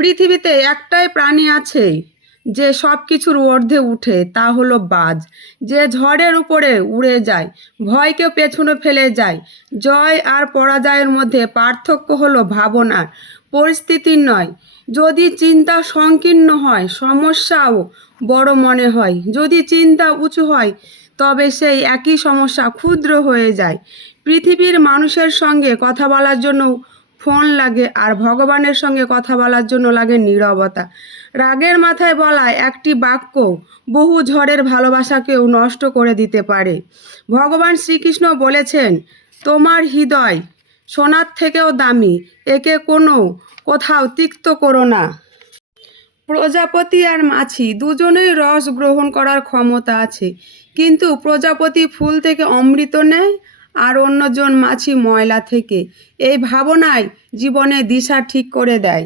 পৃথিবীতে একটাই প্রাণী আছে যে সব কিছুর ঊর্ধ্বে উঠে, তা হলো বাজ। যে ঝড়ের উপরে উড়ে যায়, ভয়কে পেছনে ফেলে যায়। জয় আর পরাজয়ের মধ্যে পার্থক্য হলো ভাবনার, পরিস্থিতির নয়। যদি চিন্তা সংকীর্ণ হয়, সমস্যাও বড় মনে হয়। যদি চিন্তা উঁচু হয়, তবে সেই একই সমস্যা ক্ষুদ্র হয়ে যায়। পৃথিবীর মানুষের সঙ্গে কথা বলার জন্য ফোন লাগে, আর ভগবানের সঙ্গে কথা বলার জন্য লাগে নীরবতা। রাগের মাথায় বলা একটি বাক্য বহু ঝড়ের ভালোবাসাকেও নষ্ট করে দিতে পারে। ভগবান শ্রীকৃষ্ণ বলেছেন, তোমার হৃদয় সোনার থেকেও দামি, একে কোথাও তিক্ত করো না। প্রজাপতি আর মাছি দুজনেই রস গ্রহণ করার ক্ষমতা আছে, কিন্তু প্রজাপতি ফুল থেকে অমৃত নেয়, আর অন্যজন মাছি ময়লা থেকে। এই ভাবনাই জীবনে দিশা ঠিক করে দেয়।